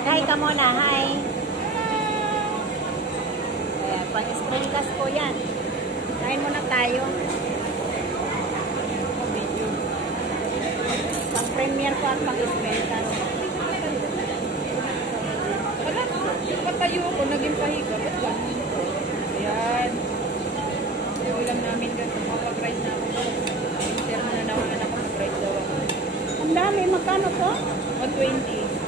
Mag-hi ka muna, hi. Ayan, pang-screen cast ko yan. Kain muna tayo. Pang-premiere ko at pang-screen cast. Wala, patayo ako, naging pahiga. Ba't ba? Ayan. Yung ulam namin kasi, mapag-rice na ako. Share mo na naman ako, mag-rice daw ako. Ang dami, magkano to? 120.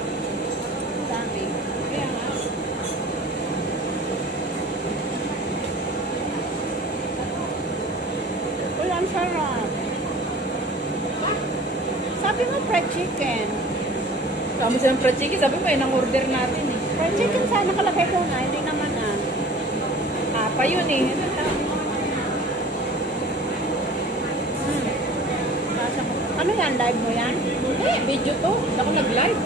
Ang dami. Kaya nga. Uy, ang sarap. Sabi mo fried chicken. Kamo siya ng fried chicken, sabi mo, yun ang order natin eh. Fried chicken sana nakalagay ko nga, hindi naman ah. Pa yun eh. Ano yan? Live mo yan? Eh, video to. Hindi ako nag-live.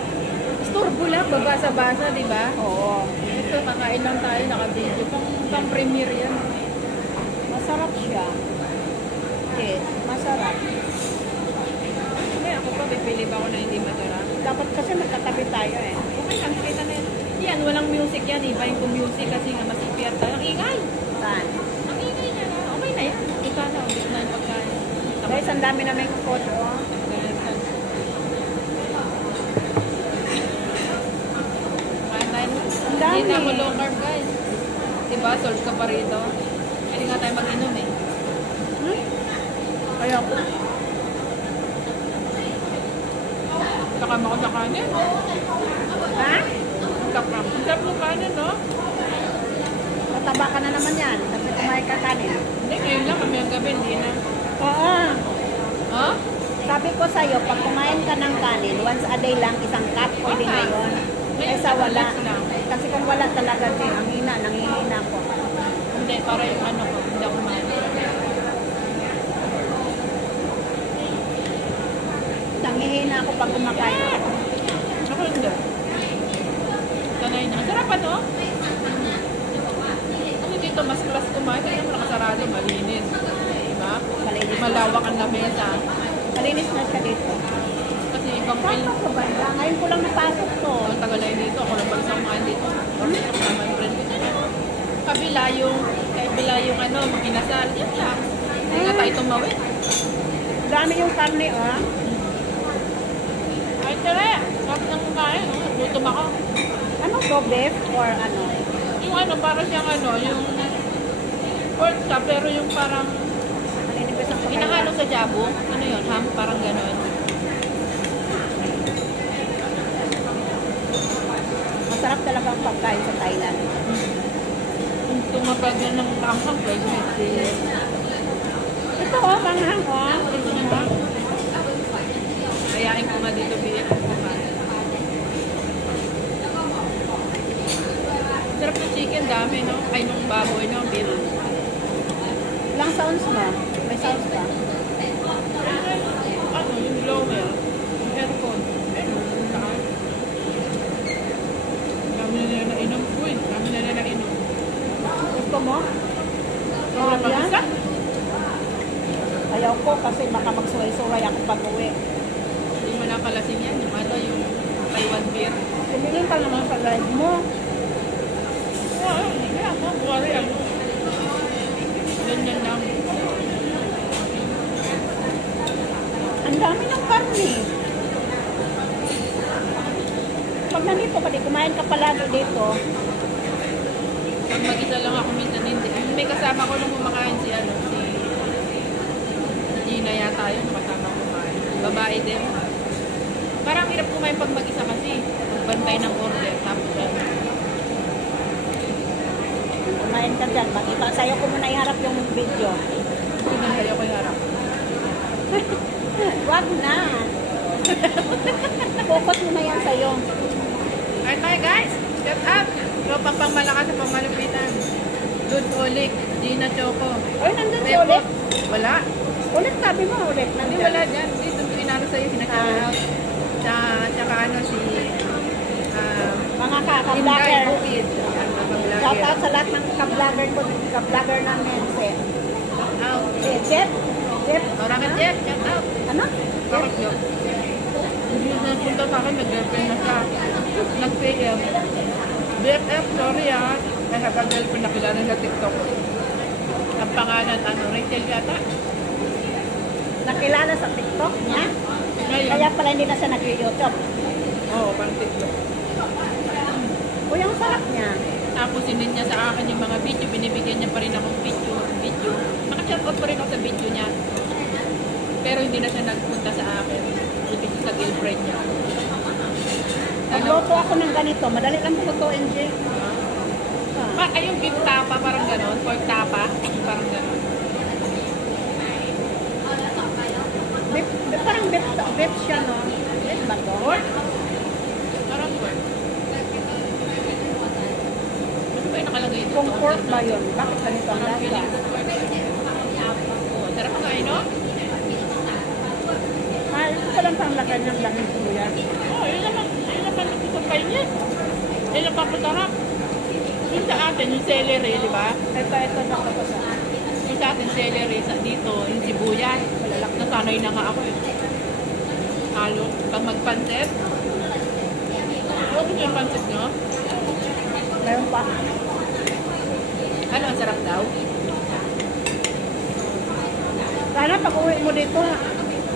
Storbo lang, babasa-basa, di ba? Oo. Ito, kakain lang tayo, naka-video. Pang-premiere yan. Masarap siya. Yes, masarap. Kaya ako pa, pipili ba ako na hindi masarap? Dapat kasi magkatabi tayo eh. Okay lang, kita na yan. Yan, walang music yan. Ibahin ko music kasi nga masipiyat tayo. Ang ingay! Saan? Ang ingay niya na. Okay na yan. Kita na, ulit na yung pagkain. Guys, ang dami na may photo. Ang dami. Hindi na ako low carb, guys. Diba, solve ka pa rito. Hindi nga tayo mag-inom eh. Kaya ko. Takam ako sa kanin. Ha? Takam. Ang sarap ng kanin, no? Mataba ka na naman yan. Sabi kumain ka kanin. Hindi, ngayon lang kami ang gabi, hindi na. Oo. Ha? Sabi ko sa'yo, pag kumain ka ng kanin, once a day lang, isang cup, pwede Okay. ngayon. Kaysa wala. Kasi kung wala talaga, ang hina, nangihina ko. Hindi, para yung ano ko, hindi ako kumain. Nangihina ako pag kumakain ako. Ako hindi. Sanay na. Ang sarap pa to? Kasi dito, mas plus kumain. Kaya naman nakasarado, malinis. Diba? Malinis. Malawak ang lamesa. Malinis na siya dito. Kasi ibang Saan film. ako ba? Ngayon ko lang napasok to. Ang tagal na yun dito. Ako lang balis ako kumain dito. Kasama yung friend ko. Kabila yung ano, makinasal. Yan lang. Hindi nga tayo tumawid. Dami yung karne, oh. Ay, tere! Sarap ng kumain. Gutom ako. Ano to, beef or ano? Yung ano, para siyang ano, yung pork chop, pero yung parang Maninipis ang hinahalo sa jabo. Ano yun? Ham? Parang gano'n. Masarap talaga ang pagkain sa Thailand. Kung tumapag yan ng tanghang, pwede. Ito, oh, manghang, oh. Ito na. Kayain ko nga dito bilhin ang kumain. Sarap ng chicken, dami, no? Ay, nung baboy, no? Beef. Ilang sounds mo? May sounds ba? Ano, yung blower. Yung aircon. Ayun, saan? Kami na nainom. Uy, kami na nainom. Gusto mo? Sobrang yan? pag-isa? Ayaw ko kasi baka magsuway-suway ako pag-uwi. Hindi mo napalasing yan. Yung ano, yung Taiwan beer. Tumingin ka naman sa live mo. Oo, hindi ako. Buwari ano. Ganyan lang. Ang dami ng karne. Pag nandito ka, di kumain ka palagi dito. Pag mag-isa lang ako minsan hindi. May kasama ko nung kumakain si ano, si Gina yata yun. Kasama ko kumain. Babae din. Parang hirap kumain pag mag-isa kasi. Magbantay ng order. Tapos Kumain ka dyan. Makita sa'yo ko muna iharap yung video. pinanday ako yung harap. Wag na. Focus mo na yan sa'yo. Alright tayo guys. Get up. Tropang pangmalakas sa pamalupitan. Good ulit. Gina Choco. Ay, nandun si Pepo. ulit. Wala. Ulit sabi mo ulit. Hindi Nandun. wala dyan. Dito pinano sa'yo. Pinag-out. Tsaka ano si Mga Inday ka-vlogger. Bukid. Shout out sa lahat ng ka-vlogger ko. Ka-vlogger namin. Out. Jeff? Jeff? Rocket Jet. Shout out. Ano? Rocket Jet. Gina nagpunta sa akin, nag-girlfriend na siya. Nag-PM. BFF, sorry ah. May nag-girlfriend na kilala sa TikTok. Ang pangalan, Rachel yata. Nakilala sa TikTok niya. Ngayon. Kaya pala hindi na siya nag-YouTube. Oo, pang TikTok. Uy, ang sarap niya. Tapos sinend niya sa akin yung mga video, binibigyan niya pa rin akong video. Naka-shoutout pa rin ako sa video niya. Pero hindi na siya nagpunta sa akin. Ibig sa girlfriend niya. Nagluto ako ng ganito. Madali lang lutuin, Jay. Ay, yung beef tapa, parang gano'n. Pork tapa, parang gano'n. Parang beef siya, no? Beef ba to? Pork? Parang pork. Ano ba yung nakalagay ito? Kung pork ba yun? Bakit ganito ang Parang lasa? feeling ko pork. Oh, sarap ka no? Ito pa lang panglakan ng langis mo yan. Oh, yun naman nagsusumpay niya. Yun ang papatarap. Yung sa atin, yung celery, di ba? Ito na ako sa. Yung sa atin, celery, dito, yung sibuyas. Malalak na sanay na nga ako eh. Halo. Pag magpansit. Ano yung pansit nyo? Mayroon pa. Ano, ang sarap daw? Sana pag uwi mo dito,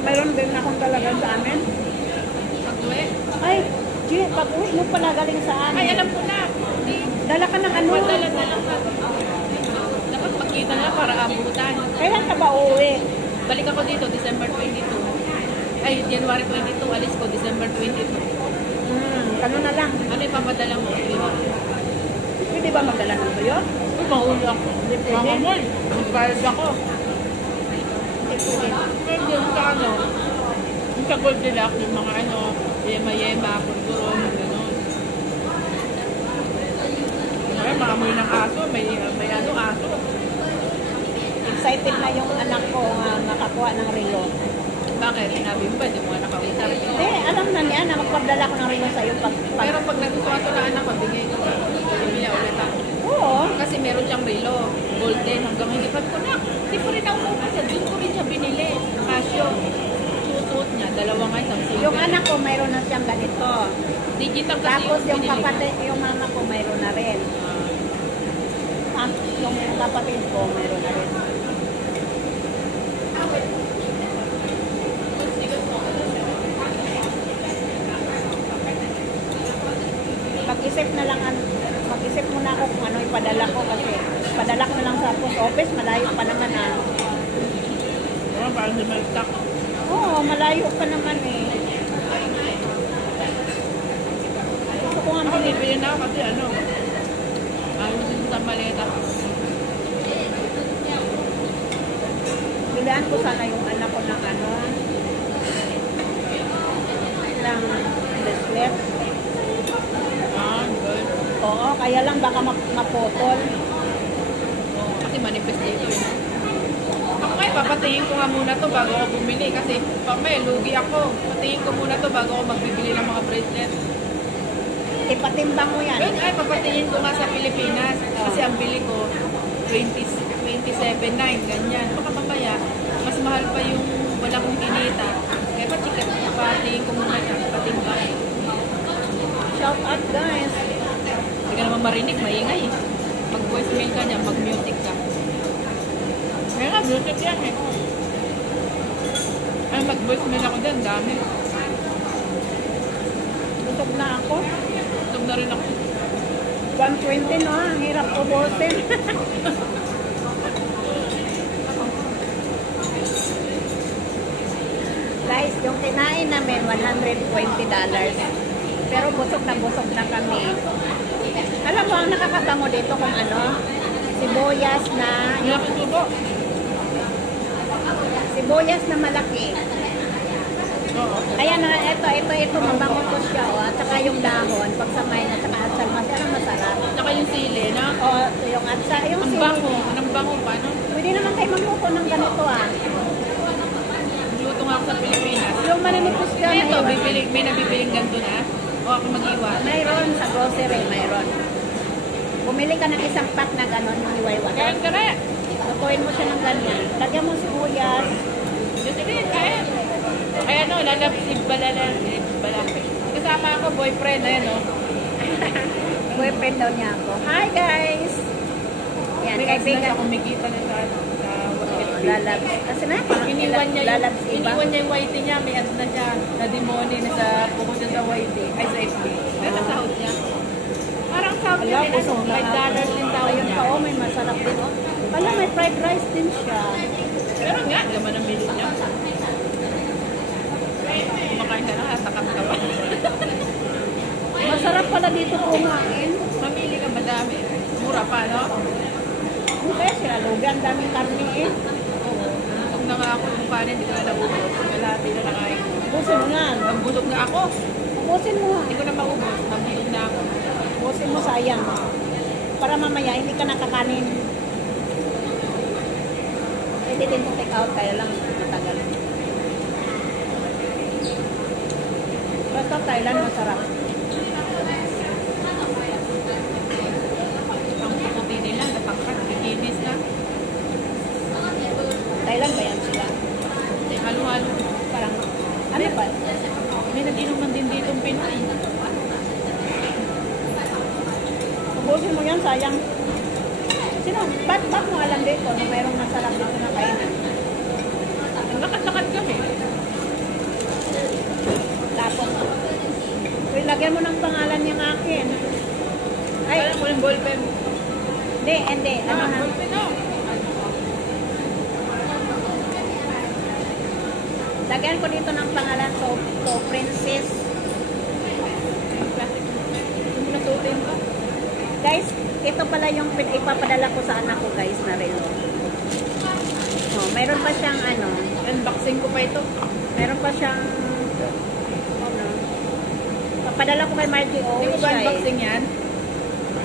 mayroon din akong talagang sa amin. Pag-uwi? Ay, G, pag uwi mo pala galing sa amin. Ay, alam ko na. Dala ka ng ano? Dala ka. Dapat magkita na para abutan. Kailan ka ba uuwi? Balik ako dito, December 22. Ay, January 22. Alis ko, December 22. Ano na lang? Ano ipapadala mo? Pwede ba magdala ng tuyo? Uy, mahuli ako. Mga mall. Magbayad ako. Pero doon sa ano, yung sa Goldilocks, yung mga ano, yema-yema, purpuron, gano'n. Ay, maamoy ng aso, may ano, aso. Excited na yung anak ko makakuha ng relo. Bakit? Sinabi mo ba? Hindi mo nga nakausap. Hindi, alam na niya na magpagdala ko ng relo sa'yo Pero pag nagustuhan ko na anak ko, bigay ko. Bibili ulit ako. Oo. Kasi meron siyang relo, golden, hanggang hindi pa ko na. Hindi ko rin ako kasi doon ko rin siya binili. Casio. Susuot niya, dalawa nga isang silver. Yung anak ko mayroon na siyang ganito. Digital kasi Tapos yung binili ko. kapatid, yung mama ko mayroon na rin. Yung kapatid ko mayroon na rin. Mag-isip na lang, mag-isip muna ako kung ano ipadala ko kasi padala ko na lang sa post office, malayo pa naman Parang si Meltak. Oo, malayo pa naman eh. Gusto ko nga Ako bibili na ako kasi ano, ayos din sa maleta. bilaan ko sana yung anak ko ng ano, ng bracelet. Good. Oo, kaya lang baka mapotol. Oo, kasi manifest dito yun. Ako ngayon, papatingin ko nga muna to bago ako bumili kasi may lugi ako. Patingin ko muna to bago ako magbibili ng mga bracelet. Ipatimbang mo yan. Wait, ay, papatingin ko nga sa Pilipinas kasi ang bili ko 27.9, ganyan. Baka mamaya, mas mahal pa yung wala kong kinita. Kaya patingin ko muna siya, patimbang. Shout out guys. Hindi ka naman marinig, maingay eh. Mag-voicemail ka niya, mag-music ka. Kaya nga, music yan eh. Ay, mag-voicemail ako dyan, dami. Busog na ako. Tug na rin ako. 120 no, ang hirap ubusin. Guys, yung kinain namin, $120. Pero busog na kami. Alam mo, ang nakakabango dito kung ano? Sibuyas na, Wala akong tubo. sibuyas na malaki. Oo. Kaya na, ito, mabango ko siya, oh. At saka yung dahon, pagsamay na, saka atsal, masarap masarap. Saka yung sili, na? O, yung atsal, yung Ang bango. Ang bango pa, no? Pwede naman kayo magluto ng ganito, Luto nga ako sa Pilipinas. Yung maninipis ka Ito, na may nabibiling ganito na. O ako mag-iwan. mayroon sa grocery, mayroon. Bumili ka ng isang pack na gano'n, yung iwaiwan. Kain ka rin. Lutuin mo siya ng ganyan. Lagyan mo sibuyas. Sige, kain. Kaya ano, lalapsig balala. Balapit. kasama ako, boyfriend, ayun o. Boyfriend daw niya ako. Hi guys! Yan, May ads na siya kaibigan. kumikita na sa FB. Lalabs. Kasi na, Iniwan niya yung, lalabs iba. iniwan niya yung YT niya, may ads na siya, na demoni na sa, pumunta sa YT, ay sa FB. Ano ang sahod niya? Parang sahod niya, Alam, busog na $5 din sahod Ayun niya. pa, oh, may masarap din. Oh. Alam, may fried rice din siya. Pero nga, laman ang bilhin niya. Kumakain ka na, hatakap ka ba? Masarap pala dito kumain. Mamili ka madami. Mura pa, no? Okay, sila lubi. Ang daming karne eh. Oo. Busog na nga ako kung paano, hindi ko na naubos. Kalahati na nakain. Busin mo nga. Busog na ako. Busin mo nga. Hindi ko na maubos. Mabulog na ako. Busin mo sayang. Para mamaya hindi ka nakakanin. Pwede din to take out kaya lang matagal. Basta Thailand masarap. Ang puputi nila, napangkat, bikinis na. Thailand ba yan sila? Halo-halo. Parang, ano ba? May nag-inuman din dito ang Pinoy. Ubusin mo yan, sayang. Sino? Ba't mo alam dito na mayroong masarap dito na kainan? Lakad-lakad kami. Tapos, uy, lagyan mo ng pangalan yung akin. Ay, Alam mo yung ballpen. hindi. Ano ha? Ballpen, no? Lagyan ko dito ng pangalan to Princess. Plastic. Hindi mo nasuotin pa. Guys, ito pala yung ipapadala ko sa anak ko guys na relo. Oh, mayroon pa siyang ano, Unboxing ko pa ito. meron pa siyang ano. Papadala ko kay Margie O. Hindi mo ba siya eh. unboxing yan?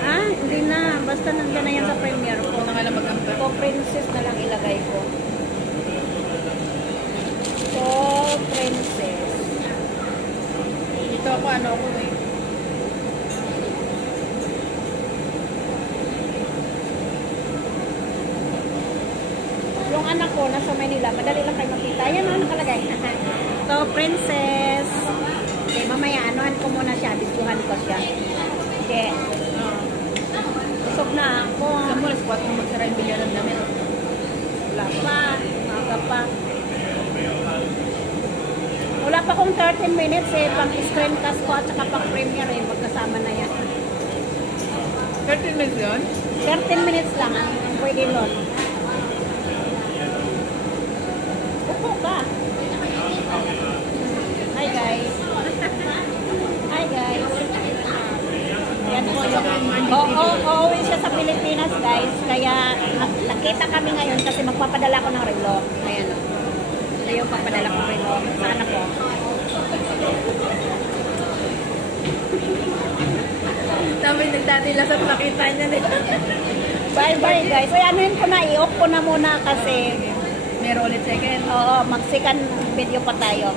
Ah, hindi na. Basta nandiyan na yan sa premiere ko. Huwag na nga lang mag-unbox. To Princess na lang ilagay ko. To Princess. Ito ako, ano ako eh. Yung anak ko nasa Manila, madali lang kayo makita. Ayan o, nakalagay. To Princess. Okay, mamaya anuhan ko muna siya. Bisuhan ko siya. Okay. Busog na ako. Saan mo, alas 4 mo magsara yung bilyaran namin. Wala pa. Maga pa. Wala pa kong 13 minutes eh. Pang screencast ko at saka pang premiere eh. Magkasama na yan. 13 minutes yun? 13 minutes lang ang pwede nun. Upo ka. Hi guys. Hi guys. Yan po yung uuwi siya sa Pilipinas guys. Kaya nakita kami ngayon kasi magpapadala ko ng relo. Ayan o. Ito yung papadala ko relo sa anak ko. Sabi nagtatila sa nakita niya nila. Bye bye guys. So anuhin ko na, i-off ko na muna kasi Meron ulit second. oo, mag-second video pa tayo.